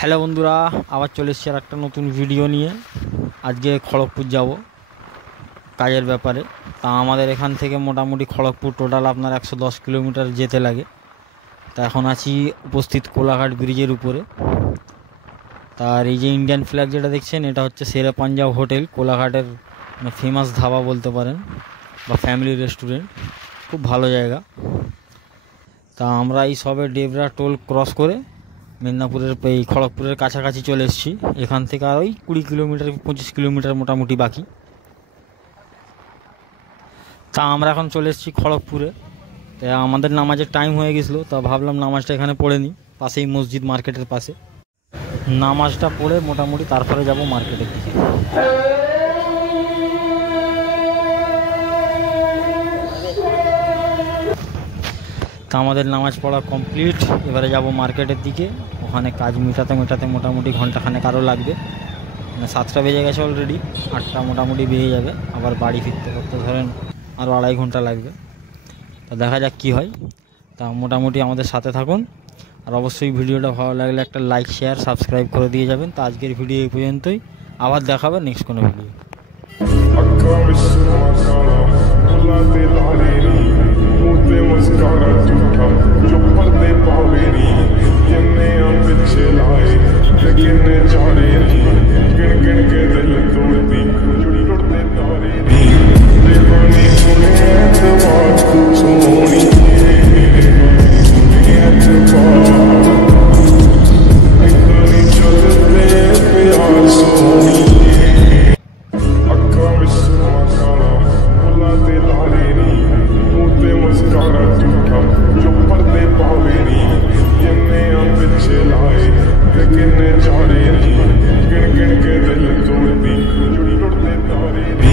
Hello বন্ধুরা, আবার চলে এসেছি আর একটা নতুন ভিডিও নিয়ে। আজকে খড়গপুর যাব কাজের ব্যাপারে। তা আমাদের এখান থেকে মোটামুটি খড়গপুর টোটাল আপনার 110 কিলোমিটার যেতে লাগে। তা এখন আছি উপস্থিত কোলাঘাট ব্রিজের উপরে। তার এই যে ইন্ডিয়ান ফ্ল্যাগ যেটা দেখছেন, এটা হচ্ছে শেরে পাঞ্জাব হোটেল, কোলাঘাটের ফেমাস ধাবা বলতে পারেন, বা ফ্যামিলি রেস্টুরেন্ট। খুব ভালো জায়গা। তা আমরা এই সবে ডেবরা টোল ক্রস করে মেদিনীপুরের এই খড়গপুরের কাছাকাছি চলে এসেছি। এখান থেকে আর ওই 20 কিলোমিটার 25 কিলোমিটার মোটামুটি বাকি। তা আমরা এখন চলে এসেছি খড়গপুরে। তা আমাদের নামাজের টাইম হয়ে গেছিলো, তা ভাবলাম নামাজটা এখানে পড়ে নিই, পাশেই মসজিদ, মার্কেটের পাশে। নামাজটা পড়ে মোটামুটি তারপরে যাব মার্কেটের দিকে। তা আমাদের নামাজ পড়া কমপ্লিট, এবারে যাব মার্কেটের দিকে। ওখানে কাজ মেটাতে মোটামুটি ঘন্টাখানেক আরও লাগবে। মানে 7টা বেজে গেছে অলরেডি, 8টা মোটামুটি বেজে যাবে। আবার বাড়ি ফিরতে করতে ধরেন আরও 2.5 ঘন্টা লাগবে। তা দেখা যাক কী হয়। তা মোটামুটি আমাদের সাথে থাকুন, আর অবশ্যই ভিডিওটা ভালো লাগলে একটা লাইক, শেয়ার, সাবস্ক্রাইব করে দিয়ে যাবেন। তো আজকের ভিডিও এই পর্যন্তই, আবার দেখাবে নেক্সট কোনো ভিডিও। गिन गिन के दिल तोड़ती जुड़ी टुटते तारे।